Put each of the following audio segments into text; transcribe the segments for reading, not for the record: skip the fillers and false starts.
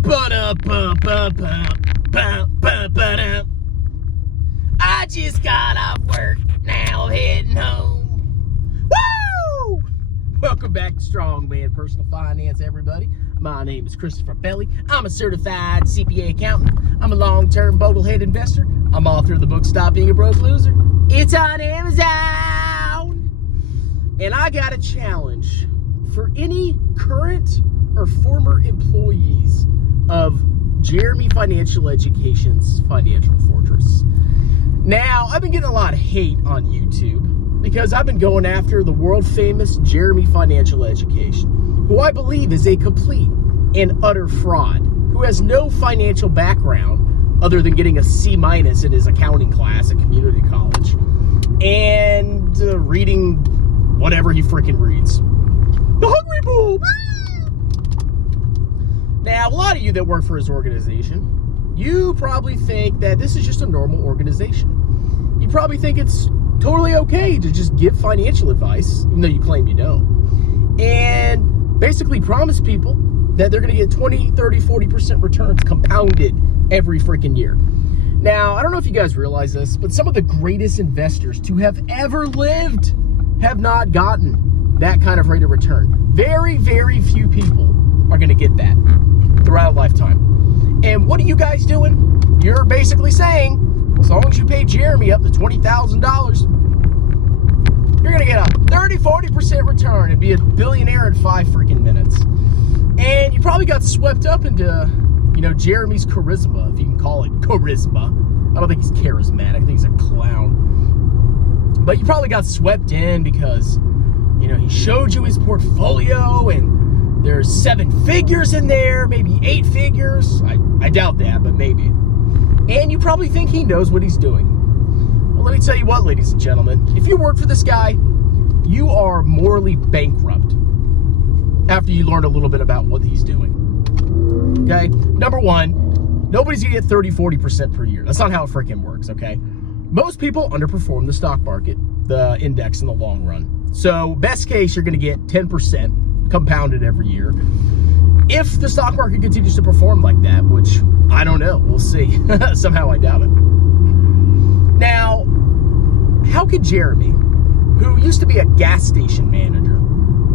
I just got off work, now heading home. Woo! Welcome back to Strongman Personal Finance, everybody. My name is Christopher Belli. I'm a certified CPA accountant. I'm a long-term boglehead investor. I'm author of the book Stop Being a Broke Loser. It's on Amazon. And I got a challenge for any current or former employees of Jeremy Financial Education's Financial Fortress. Now, I've been getting a lot of hate on YouTube because I've been going after the world-famous Jeremy Financial Education, who I believe is a complete and utter fraud, who has no financial background other than getting a C- in his accounting class at community college and reading whatever he freaking reads. The Hungry Bull! Now, a lot of you that work for his organization, you probably think that this is just a normal organization. You probably think it's totally okay to just give financial advice, even though you claim you don't, and basically promise people that they're going to get 20, 30, 40% returns compounded every freaking year. Now, I don't know if you guys realize this, but some of the greatest investors to have ever lived have not gotten that kind of rate of return. Very, very few people are going to get that throughout a lifetime. And what are you guys doing? You're basically saying, as long as you pay Jeremy up to $20,000, you're going to get a 30, 40% return and be a billionaire in 5 freaking minutes. And you probably got swept up into, Jeremy's charisma, if you can call it charisma. I don't think he's charismatic. I think he's a clown. But you probably got swept in because, he showed you his portfolio and there's 7 figures in there, maybe 8 figures. I doubt that, but maybe. And you probably think he knows what he's doing. Well, let me tell you what, ladies and gentlemen. If you work for this guy, you are morally bankrupt after you learn a little bit about what he's doing. Okay? Number one, nobody's going to get 30, 40% per year. That's not how it freaking works, okay? Most people underperform the stock market, the index in the long run. So, best case, you're going to get 10% compounded every year. If the stock market continues to perform like that, which I don't know, we'll see. Somehow I doubt it. Now, how could Jeremy, who used to be a gas station manager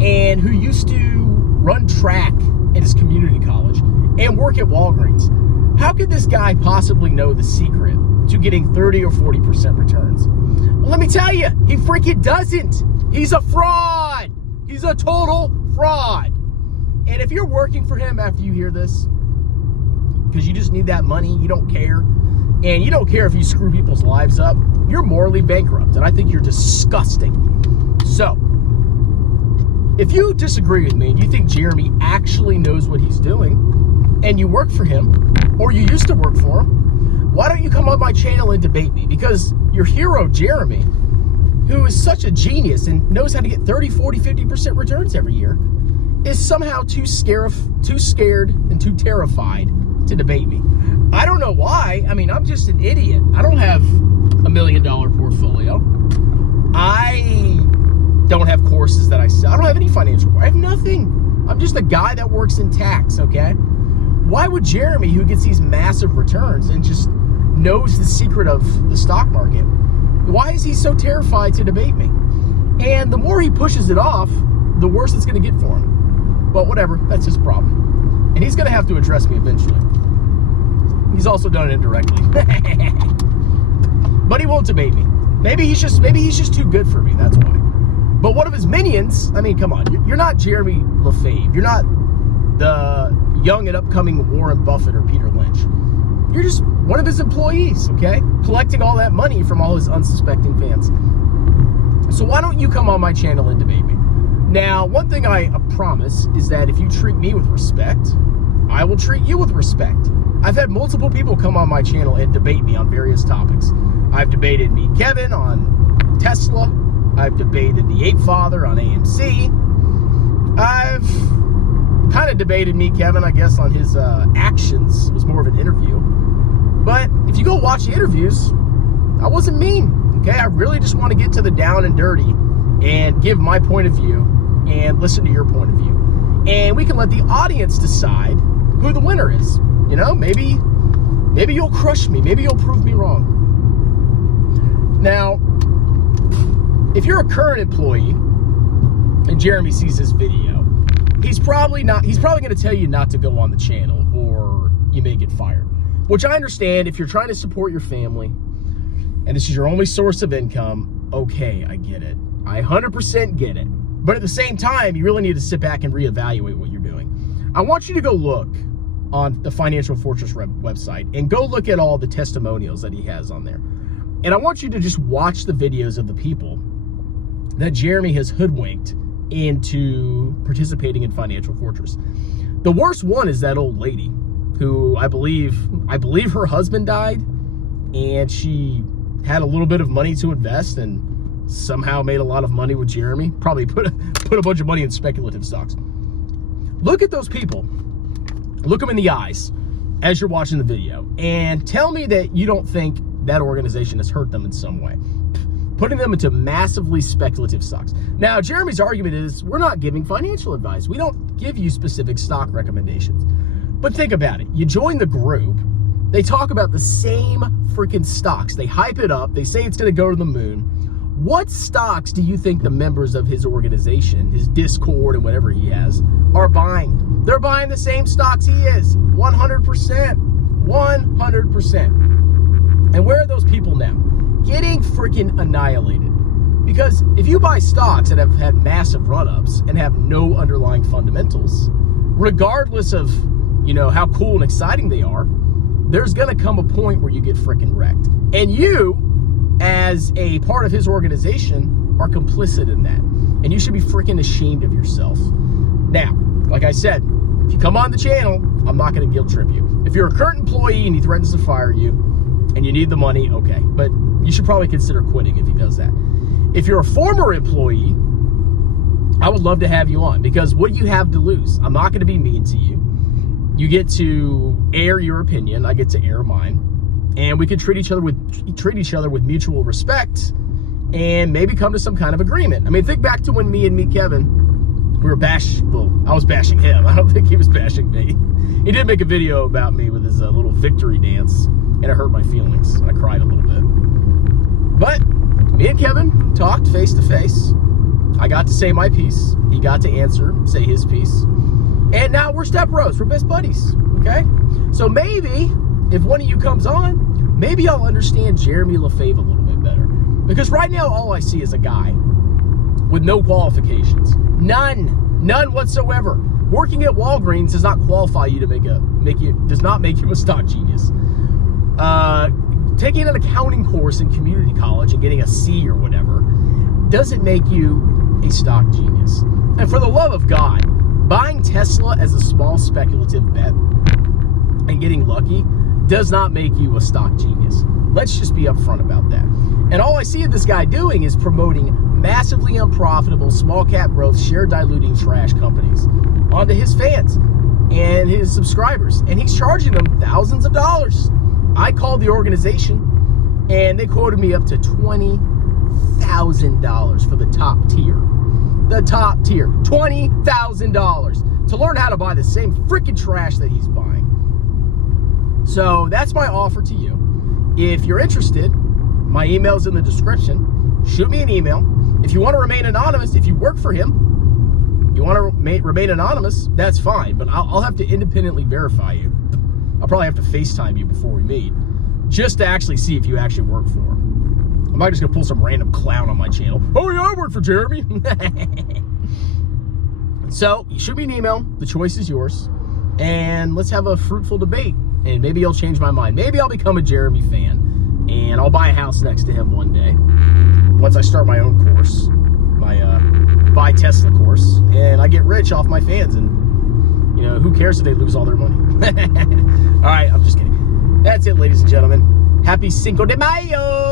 and who used to run track at his community college and work at Walgreens, how could this guy possibly know the secret to getting 30 or 40% returns? Well, let me tell you, he freaking doesn't. He's a fraud. He's a total fraud. And if you're working for him after you hear this, because you just need that money, you don't care, and you don't care if you screw people's lives up, you're morally bankrupt, and I think you're disgusting. So, if you disagree with me and you think Jeremy actually knows what he's doing, and you work for him, or you used to work for him, why don't you come on my channel and debate me? Because your hero, Jeremy, who is such a genius and knows how to get 30, 40, 50% returns every year, is somehow too scared and too terrified to debate me. I don't know why. I mean, I'm just an idiot. I don't have $1 million portfolio. I don't have courses that I sell. I don't have any financial. I have nothing. I'm just a guy that works in tax, okay? Why would Jeremy, who gets these massive returns and just knows the secret of the stock market, why is he so terrified to debate me? And the more he pushes it off, the worse it's going to get for him. But whatever, that's his problem. And he's going to have to address me eventually. He's also done it indirectly. But he won't debate me. Maybe he's just too good for me, that's why. But one of his minions, I mean, come on, you're not Jeremy Lefebvre. You're not the young and upcoming Warren Buffett or Peter Lynch. You're just one of his employees, okay? Collecting all that money from all his unsuspecting fans. So why don't you come on my channel and debate me? Now, one thing I promise is that if you treat me with respect, I will treat you with respect. I've had multiple people come on my channel and debate me on various topics. I've debated Meet Kevin on Tesla. I've debated the Ape Father on AMC. I've kind of debated Meet Kevin, I guess, on his actions. It was more of an interview. But if you go watch the interviews, I wasn't mean, okay? I really just want to get to the down and dirty and give my point of view and listen to your point of view. And we can let the audience decide who the winner is. You know, maybe you'll crush me. Maybe you'll prove me wrong. Now, if you're a current employee and Jeremy sees this video, he's probably going to tell you not to go on the channel or you may get fired. Which I understand. If you're trying to support your family and this is your only source of income, okay, I get it. I 100% get it. But at the same time, you really need to sit back and reevaluate what you're doing. I want you to go look on the Financial Fortress website and go look at all the testimonials that he has on there. And I want you to just watch the videos of the people that Jeremy has hoodwinked into participating in Financial Fortress. The worst one is that old lady who I believe her husband died and she had a little bit of money to invest and somehow made a lot of money with Jeremy. Probably put a bunch of money in speculative stocks. Look at those people. Look them in the eyes as you're watching the video and tell me that you don't think that organization has hurt them in some way, putting them into massively speculative stocks. Now, Jeremy's argument is we're not giving financial advice. We don't give you specific stock recommendations. But think about it. You join the group. They talk about the same freaking stocks. They hype it up. They say it's going to go to the moon. What stocks do you think the members of his organization, his Discord and whatever he has, are buying? They're buying the same stocks he is. 100%. 100%. And where are those people now? Getting freaking annihilated. Because if you buy stocks that have had massive run-ups and have no underlying fundamentals, regardless of, you know, how cool and exciting they are, there's going to come a point where you get freaking wrecked. And you, as a part of his organization, are complicit in that. And you should be freaking ashamed of yourself. Now, like I said, if you come on the channel, I'm not going to guilt trip you. If you're a current employee and he threatens to fire you and you need the money, okay. But you should probably consider quitting if he does that. If you're a former employee, I would love to have you on because what do you have to lose? I'm not going to be mean to you. You get to air your opinion. I get to air mine. And we could treat each other with mutual respect and maybe come to some kind of agreement. I mean, think back to when me and Kevin, we were I was bashing him. I don't think he was bashing me. He did make a video about me with his little victory dance, and it hurt my feelings. I cried a little bit. But me and Kevin talked face to face. I got to say my piece. He got to say his piece. And now we're step bros. We're best buddies, okay? So maybe if one of you comes on, maybe I'll understand Jeremy LaFave a little bit better. Because right now, all I see is a guy with no qualifications. None whatsoever. Working at Walgreens does not qualify you to does not make you a stock genius. Taking an accounting course in community college and getting a C or whatever doesn't make you a stock genius. And for the love of God, buying Tesla as a small speculative bet and getting lucky does not make you a stock genius. Let's just be upfront about that. And all I see this guy doing is promoting massively unprofitable, small cap growth, share diluting trash companies onto his fans and his subscribers. And he's charging them thousands of dollars. I called the organization and they quoted me up to $20,000 for the top tier. The top tier, $20,000 to learn how to buy the same freaking trash that he's buying. So that's my offer to you. If you're interested, my email's in the description. Shoot me an email. If you want to remain anonymous, if you work for him, you want to remain anonymous, that's fine. But I'll have to independently verify you. I'll probably have to FaceTime you before we meet, just to actually see if you actually work for him. I'm not just going to pull some random clown on my channel. Oh yeah, I work for Jeremy. So, shoot me an email. The choice is yours. And let's have a fruitful debate. And maybe you'll change my mind. Maybe I'll become a Jeremy fan. And I'll buy a house next to him one day. Once I start my own course. My buy Tesla course. And I get rich off my fans. And, you know, who cares if they lose all their money? All right, I'm just kidding. That's it, ladies and gentlemen. Happy Cinco de Mayo!